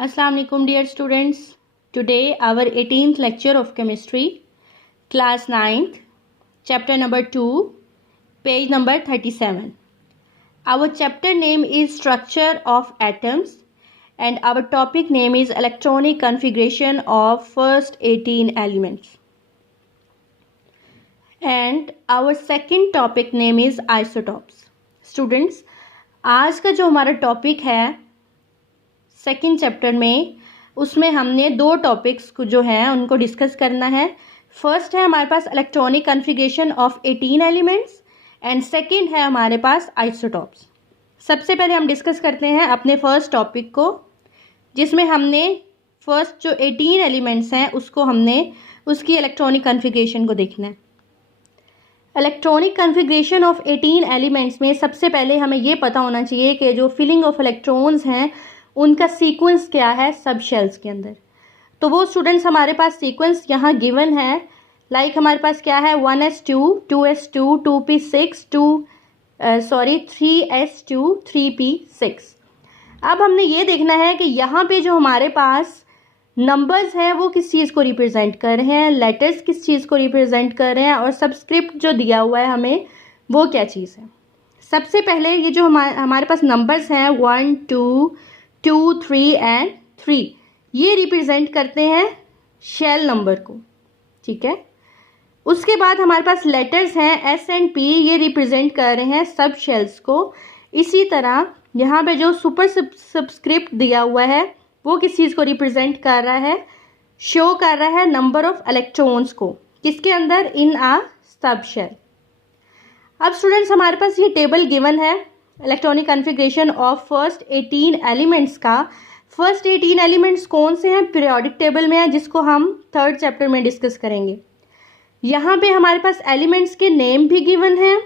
Assalamu alaikum dear students. Today our 18th lecture of chemistry, class 9th, chapter number 2, page number 37. Our chapter name is structure of atoms and our topic name is electronic configuration of first 18 elements. And our second topic name is isotopes. Students, आज का जो हमारा topic है second chapter में, उसमें हमने दो topics को जो है उनको डिस्कस करना है. फर्स्ट है हमारे पास electronic configuration of 18 elements and second है हमारे पास आइसोटॉप्स. सबसे पहले हम डिस्कस करते हैं अपने फर्स्ट टॉपिक को, जिसमें हमने फर्स्ट जो 18 एलिमेंट्स हैं उसको हमने उसकी इलेक्ट्रॉनिक कॉन्फ़िगरेशन को देखना है. इलेक्ट्रॉनिक कॉन्फ़िगरेशन ऑफ 18 एलिमेंट्स में सबसे पहले हमें ये पता होना चाहिए कि जो फिलिंग ऑफ इलेक्ट्रॉन्स हैं उनका सीक्वेंस क्या है सब शेल्स के अंदर. तो वो स्टूडेंट्स हमारे पास सीक्वेंस यहाँ गिवन है. लाइक हमारे पास क्या है 1s2 2s2 2p6 3s2 3p6. अब हमने ये देखना है कि यहाँ पे जो हमारे पास नंबर्स हैं वो किस चीज़ को रिप्रेजेंट कर रहे हैं, लेटर्स किस चीज़ को रिप्रेजेंट कर रहे हैं और सबस्क्रिप्ट जो दिया हुआ है हमें वो क्या चीज़ है. सबसे पहले ये जो हमारे पास नंबर्स हैं 1 2 2 3 एंड 3, ये रिप्रेजेंट करते हैं शेल नंबर को. ठीक है. उसके बाद हमारे पास लेटर्स हैं S एंड P, ये रिप्रेजेंट कर रहे हैं सब शेल्स को. इसी तरह यहाँ पे जो सुपर सबस्क्रिप्ट दिया हुआ है वो किस चीज़ को रिप्रेजेंट कर रहा है, शो कर रहा है नंबर ऑफ इलेक्ट्रॉन्स को किसके अंदर, इन आ सब शेल. अब स्टूडेंट्स हमारे पास ये टेबल गिवन है electronic configuration of first 18 elements का. फर्स्ट 18 एलिमेंट्स कौन से हैं, पीरियोडिक टेबल में है, जिसको हम थर्ड चैप्टर में डिस्कस करेंगे. यहाँ पे हमारे पास एलिमेंट्स के नेम भी गिवन है,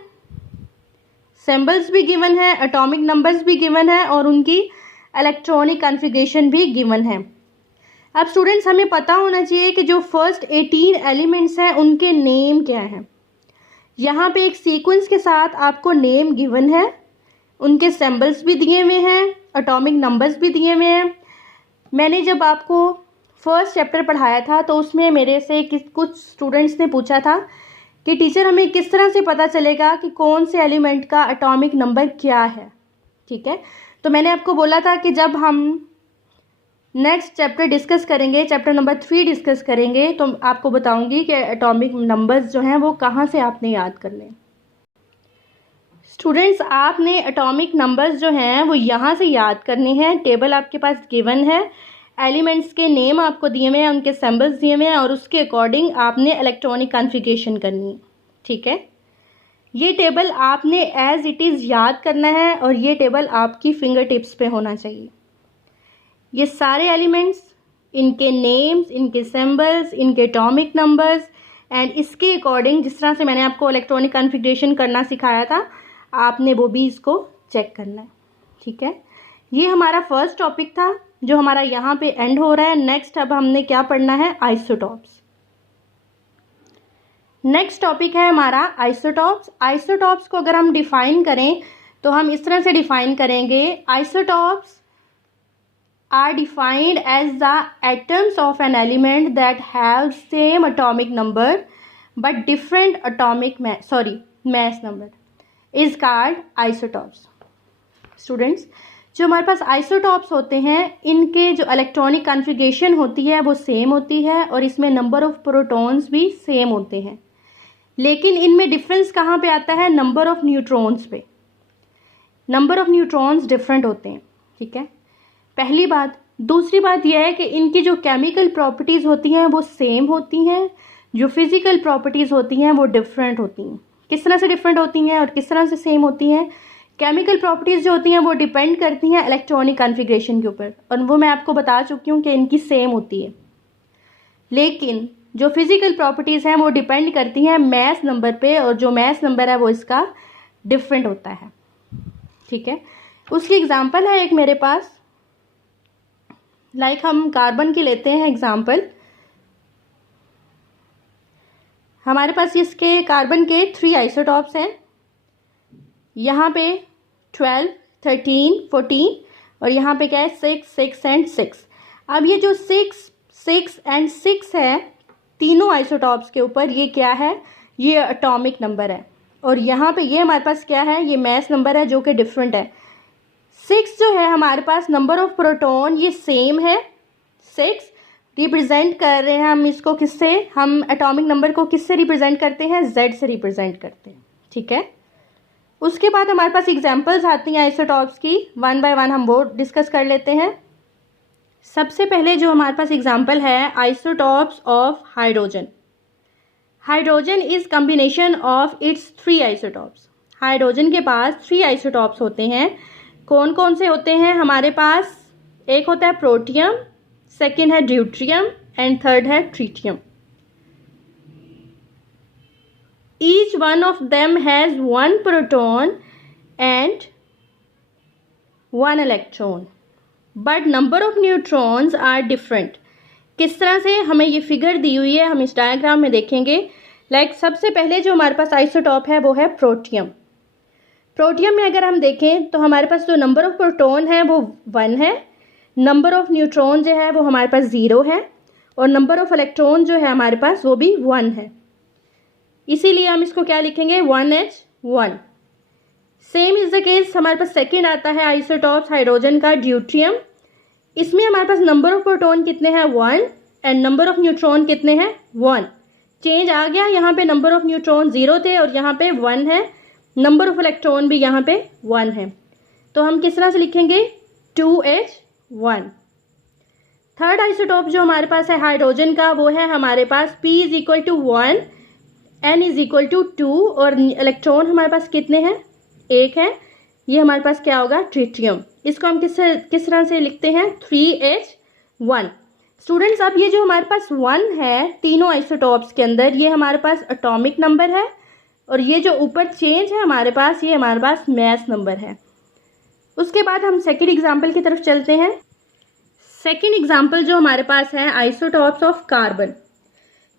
सिंबल्स भी गिवन है, एटॉमिक नंबर्स भी गिवन है और उनकी इलेक्ट्रॉनिक कॉन्फ़िगरेशन भी गिवन है. अब स्टूडेंट्स हमें पता होना चाहिए कि जो फर्स्ट 18 एलिमेंट्स हैं उनके नेम क्या हैं. यहाँ पे एक सीक्वेंस के साथ आपको नेम गिवन है, उनके सिंबल्स भी दिए हुए हैं, एटॉमिक नंबर्स भी दिए हुए हैं. मैंने जब आपको फर्स्ट चैप्टर पढ़ाया था तो उसमें मेरे से कुछ स्टूडेंट्स ने पूछा था कि टीचर हमें किस तरह से पता चलेगा कि कौन से एलिमेंट का एटॉमिक नंबर क्या है. ठीक है. तो मैंने आपको बोला था कि जब हम नेक्स्ट चैप्टर डिस्कस करेंगे, चैप्टर नंबर 3 डिस्कस करेंगे, तो आपको बताऊंगी कि एटॉमिक नंबर्स जो हैं वो कहाँ से आपने याद करने. स्टूडेंट्स आपने एटॉमिक नंबर्स जो हैं वो यहाँ से याद करने हैं. टेबल आपके पास गिवन है, एलिमेंट्स के नेम आपको दिए हुए हैं, उनके सिंबल्स दिए हुए हैं और उसके अकॉर्डिंग आपने इलेक्ट्रॉनिक कॉन्फ़िगरेशन करनी है. ठीक है. ये टेबल आपने एज इट इज़ याद करना है और ये टेबल आपकी फिंगर टिप्स पे होना चाहिए. ये सारे एलिमेंट्स, इनके नेम्स, इनके सिंबल्स, इनके एटॉमिक नंबर्स एंड इसके अकॉर्डिंग जिस तरह से मैंने आपको इलेक्ट्रॉनिक कॉन्फ़िगरेशन करना सिखाया था आपने वो भी इसको चेक करना है. ठीक है. ये हमारा फर्स्ट टॉपिक था जो हमारा यहाँ पे एंड हो रहा है. नेक्स्ट अब हमने क्या पढ़ना है, आइसोटॉप्स. नेक्स्ट टॉपिक है हमारा आइसोटॉप्स. आइसोटॉप्स को अगर हम डिफाइन करें तो हम इस तरह से डिफाइन करेंगे, isotopes are defined as the atoms of an element that have same atomic number but different atomic mass number is called isotopes. Students जो हमारे पास आइसोटॉप्स होते हैं इनके जो इलेक्ट्रॉनिक कॉन्फ़िगरेशन होती है वो सेम होती है और इसमें नंबर ऑफ प्रोटॉन्स भी सेम होते हैं, लेकिन इनमें डिफरेंस कहाँ पे आता है, नंबर ऑफ न्यूट्रॉन्स पे. नंबर ऑफ न्यूट्रॉन्स डिफरेंट होते हैं. ठीक है. पहली बात. दूसरी बात यह है कि इनकी जो केमिकल प्रॉपर्टीज़ होती हैं वो सेम होती हैं, जो फिज़िकल प्रॉपर्टीज़ होती हैं वो डिफरेंट होती हैं. किस तरह से डिफरेंट होती हैं और किस तरह से सेम होती हैं. केमिकल प्रॉपर्टीज़ जो होती हैं वो डिपेंड करती हैं इलेक्ट्रॉनिक कॉन्फ़िगरेशन के ऊपर और वो मैं आपको बता चुकी हूँ कि इनकी सेम होती है, लेकिन जो फिज़िकल प्रॉपर्टीज़ हैं वो डिपेंड करती हैं मैस नंबर पे और जो मैस नंबर है वो इसका डिफरेंट होता है. ठीक है. उसकी एग्जांपल है एक मेरे पास, लाइक हम कार्बन की लेते हैं एग्जांपल. हमारे पास इसके कार्बन के 3 आइसोटॉप्स हैं. यहाँ पे 12, 13, 14 और यहाँ पे क्या है 6, 6 एंड 6. अब ये जो 6, 6 एंड 6 है, तीनों आइसोटॉप्स के ऊपर ये क्या है, ये एटॉमिक नंबर है। और यहाँ पे ये हमारे पास क्या है, ये मास नंबर है जो कि डिफरेंट है। 6 जो है हमारे पास नंबर ऑफ प्रोटॉन ये सेम है, 6 रिप्रेजेंट कर रहे हैं हम इसको किससे, हम एटॉमिक नंबर को किससे रिप्रेजेंट करते हैं, Z से रिप्रेजेंट करते हैं, ठीक है। उसके बाद हमारे पास एग्जांपल्स आती हैं आइसोटॉप्स की, वन बाय वन हम वो डिस्कस कर लेते हैं। सबसे पहले जो हमारे पास एग्जांपल है isotopes of hydrogen. Hydrogen is combination of its 3 isotopes. Hydrogen के पास 3 आइसोटॉप्स होते हैं। कौन कौन से होते हैं हमारे पास, एक होता है प्रोटियम, सेकेंड है ड्यूट्रियम एंड थर्ड है tritium. Each one of them has 1 proton and 1 electron, but number of neutrons are different. किस तरह से, हमें ये फिगर दी हुई है, हम इस डायग्राम में देखेंगे। सबसे पहले जो हमारे पास आइसोटॉप है वो है प्रोटियम। प्रोटियम में अगर हम देखें तो हमारे पास जो नंबर ऑफ प्रोटॉन है वो 1 है, नंबर ऑफ न्यूट्रॉन जो है वो हमारे पास 0 है, और नंबर ऑफ इलेक्ट्रॉन जो है हमारे पास वो भी 1 है। इसीलिए हम इसको क्या लिखेंगे, 1H1। Same is the case हमारे पास सेकेंड आता है आइसोटॉप्स हाइड्रोजन का, ड्यूट्रियम। इसमें हमारे पास नंबर ऑफ प्रोटॉन कितने हैं, 1, एंड नंबर ऑफ न्यूट्रॉन कितने हैं, 1। चेंज आ गया, यहाँ पे नंबर ऑफ न्यूट्रॉन 0 थे और यहाँ पे 1 है, नंबर ऑफ इलेक्ट्रॉन भी यहाँ पे 1 है। तो हम किस तरह से लिखेंगे, 2H1। थर्ड आइसोटॉप जो हमारे पास है हाइड्रोजन का वो है हमारे पास P is equal to 1, N is equal to 2, और इलेक्ट्रॉन हमारे पास कितने हैं, 1 है। ये हमारे पास क्या होगा, ट्रिटियम। इसको हम किस तरह से लिखते हैं, 3H1। स्टूडेंट्स, अब ये जो हमारे पास 1 है तीनों आइसोटॉप्स के अंदर, ये हमारे पास एटॉमिक नंबर है, और ये जो ऊपर चेंज है हमारे पास, ये हमारे पास मास नंबर है। उसके बाद हम सेकेंड एग्जाम्पल की तरफ चलते हैं। सेकेंड एग्जाम्पल जो हमारे पास है आइसोटॉप्स ऑफ कार्बन।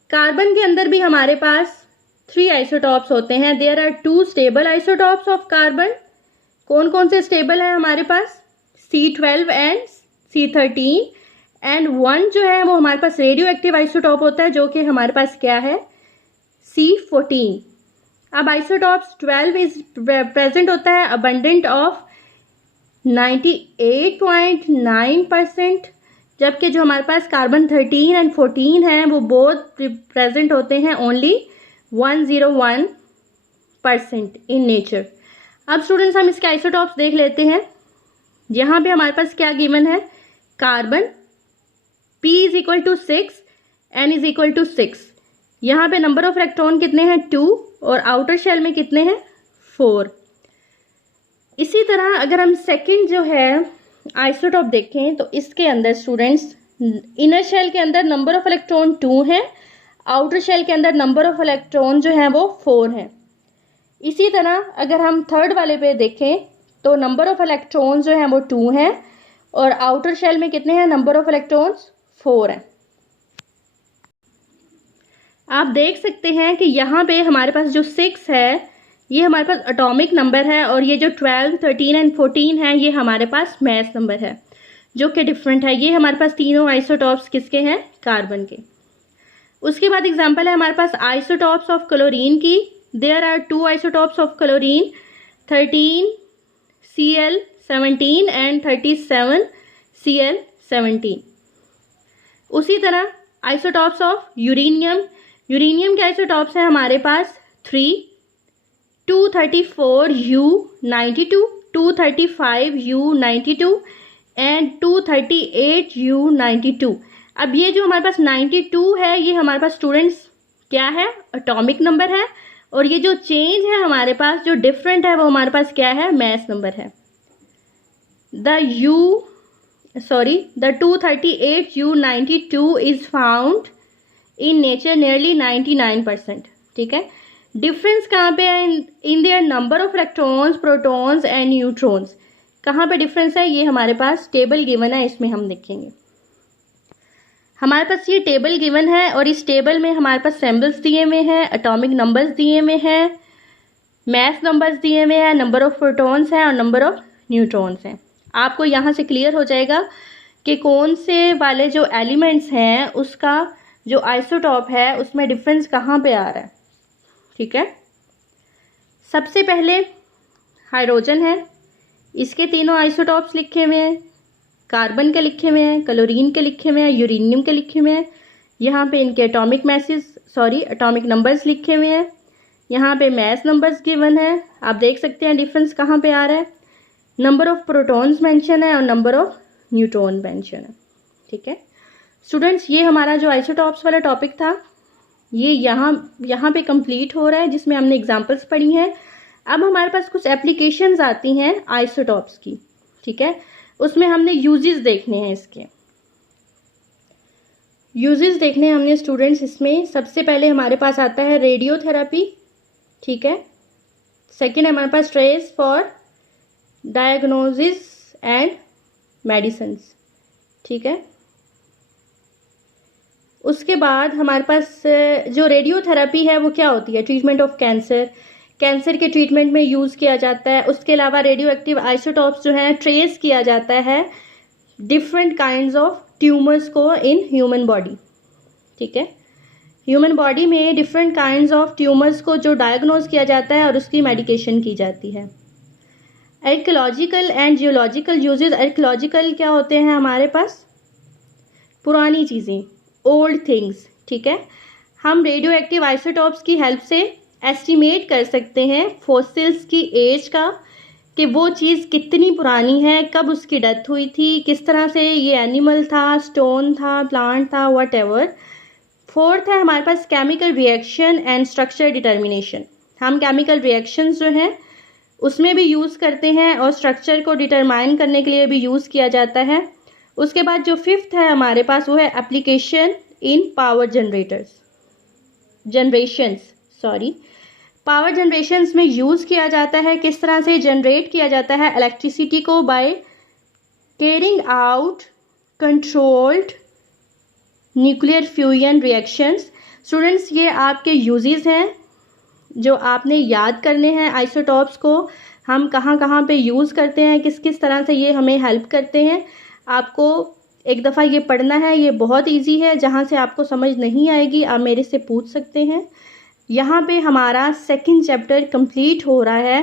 कार्बन के अंदर भी हमारे पास 3 आइसोटॉप्स होते हैं। There are 2 stable isotopes of carbon. कौन कौन से स्टेबल है हमारे पास, C12 एंड C13, एंड 1 जो है वो हमारे पास रेडियो एक्टिव आइसोटॉप होता है जो कि हमारे पास क्या है, C14। अब आइसोटॉप्स 12 इज प्रेजेंट होता है अबंडेंट ऑफ 98.9%, जबकि जो हमारे पास कार्बन 13 एंड 14 हैं वो बोथ प्रेजेंट होते हैं ओनली 101% इन नेचर। अब स्टूडेंट्स हम इसके आइसोटॉप्स देख लेते हैं। यहाँ पे हमारे पास क्या गिवन है, carbon P is equal to 6, N is equal to 6। यहाँ पे नंबर ऑफ इलेक्ट्रॉन कितने हैं, 2, और आउटर शेल में कितने हैं, 4। इसी तरह अगर हम सेकंड जो है आइसोटॉप देखें तो इसके अंदर स्टूडेंट्स इनर शेल के अंदर नंबर ऑफ इलेक्ट्रॉन 2 है, आउटर शेल के अंदर नंबर ऑफ इलेक्ट्रॉन जो है वो 4 है। इसी तरह अगर हम थर्ड वाले पे देखें तो नंबर ऑफ इलेक्ट्रॉन जो है वो 2 है, और आउटर शेल में कितने हैं, नंबर ऑफ इलेक्ट्रॉन्स 4 है। आप देख सकते हैं कि यहाँ पे हमारे पास जो 6 है ये हमारे पास एटॉमिक नंबर है, और ये जो 12, 13 एंड 14 है ये हमारे पास मास नंबर है जो कि डिफरेंट है। ये हमारे पास तीनों आइसोटॉप्स किसके हैं, कार्बन के। उसके बाद एग्जांपल है हमारे पास आइसोटॉप्स ऑफ क्लोरीन की। There are 2 isotopes of chlorine, 13Cl17 and 37Cl17। उसी तरह आइसोटॉप्स ऑफ यूरेनियम। यूरेनियम के आइसोटॉप्स हैं हमारे पास 3, 234U92, 235U92 एंड 238U92। अब ये जो हमारे पास 92 है ये हमारे पास स्टूडेंट्स क्या है, एटॉमिक नंबर है, और ये जो चेंज है हमारे पास जो डिफरेंट है वो हमारे पास क्या है, मास नंबर है। The 238U92 is found in nature nearly 99%। ठीक है, डिफरेंस कहाँ पे है, in their number of electrons, protons and neutrons. कहाँ पे डिफरेंस है, ये हमारे पास टेबल गिवन है, इसमें हम देखेंगे। हमारे पास ये टेबल गिवन है और इस टेबल में हमारे पास सिंबल्स दिए हुए हैं, एटॉमिक नंबर्स दिए हुए हैं, मास नंबर्स दिए हुए हैं, नंबर ऑफ प्रोटॉन्स हैं और नंबर ऑफ न्यूट्रॉन्स हैं। आपको यहाँ से क्लियर हो जाएगा कि कौन से वाले जो एलिमेंट्स हैं उसका जो आइसोटॉप है उसमें डिफरेंस कहाँ पे आ रहा है। ठीक है, सबसे पहले हाइड्रोजन है, इसके तीनों आइसोटॉप्स लिखे हुए हैं, कार्बन के लिखे हुए हैं, क्लोरीन के लिखे हुए हैं, यूरेनियम के लिखे हुए हैं। यहाँ पे इनके एटॉमिक नंबर्स लिखे हुए हैं, यहाँ पे मैस नंबर्स गिवन है। आप देख सकते हैं डिफरेंस कहाँ पे आ रहा है। नंबर ऑफ प्रोटॉन्स मेंशन है और नंबर ऑफ न्यूट्रॉन मेंशन है। ठीक है स्टूडेंट्स, ये हमारा जो आइसोटॉप्स वाला टॉपिक था ये यहाँ पे कंप्लीट हो रहा है, जिसमें हमने एग्जांपल्स पढ़ी हैं। अब हमारे पास कुछ एप्लीकेशंस आती हैं आइसोटॉप्स की। ठीक है, उसमें हमने यूजेस देखने हैं। इसके यूजेस देखने हैं हमने स्टूडेंट्स। इसमें सबसे पहले हमारे पास आता है रेडियोथेरेपी। ठीक है, सेकेंड हमारे पास trace for diagnosis and medicines. ठीक है, उसके बाद हमारे पास जो रेडियोथेरेपी है वो क्या होती है, ट्रीटमेंट ऑफ कैंसर के ट्रीटमेंट में यूज़ किया जाता है। उसके अलावा रेडियो एक्टिव आइसोटॉप्स जो हैं ट्रेस किया जाता है डिफरेंट काइंड्स ऑफ ट्यूमर्स को इन ह्यूमन बॉडी। ठीक है, ह्यूमन बॉडी में डिफरेंट काइंड्स ऑफ ट्यूमर्स को जो डायग्नोज किया जाता है और उसकी मेडिकेशन की जाती है। Archaeological and geological uses. Archaeological क्या होते हैं हमारे पास, पुरानी चीज़ें, ओल्ड थिंग्स। ठीक है, हम रेडियो एक्टिव आइसोटॉप्स की हेल्प से एस्टिमेट कर सकते हैं फॉसिल्स की एज का, कि वो चीज़ कितनी पुरानी है, कब उसकी डेथ हुई थी, किस तरह से ये एनिमल था, स्टोन था, प्लांट था, व्हाटएवर। फोर्थ है हमारे पास chemical reaction and structure determination. हम केमिकल रिएक्शंस जो हैं उसमें भी यूज़ करते हैं और स्ट्रक्चर को डिटरमाइन करने के लिए भी यूज़ किया जाता है। उसके बाद जो फिफ्थ है हमारे पास वो है application in power power generations में यूज़ किया जाता है। किस तरह से जनरेट किया जाता है इलेक्ट्रिसिटी को, by carrying out controlled nuclear fusion reactions. Students, ये आपके यूजेस हैं जो आपने याद करने हैं। आइसोटॉप्स को हम कहाँ कहाँ पे यूज़ करते हैं, किस किस तरह से ये हमें हेल्प करते हैं, आपको एक दफ़ा ये पढ़ना है। ये बहुत इजी है, जहाँ से आपको समझ नहीं आएगी आप मेरे से पूछ सकते हैं। यहाँ पे हमारा सेकंड चैप्टर कंप्लीट हो रहा है।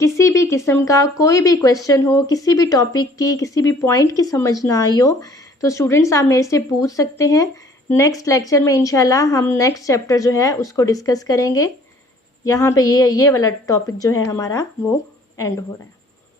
किसी भी किस्म का कोई भी क्वेश्चन हो, किसी भी टॉपिक की, किसी भी पॉइंट की समझ ना आई हो, तो स्टूडेंट्स आप मेरे से पूछ सकते हैं। नेक्स्ट लेक्चर में इंशाल्लाह हम नेक्स्ट चैप्टर जो है उसको डिस्कस करेंगे। यहाँ पे ये वाला टॉपिक जो है हमारा वो एंड हो रहा है।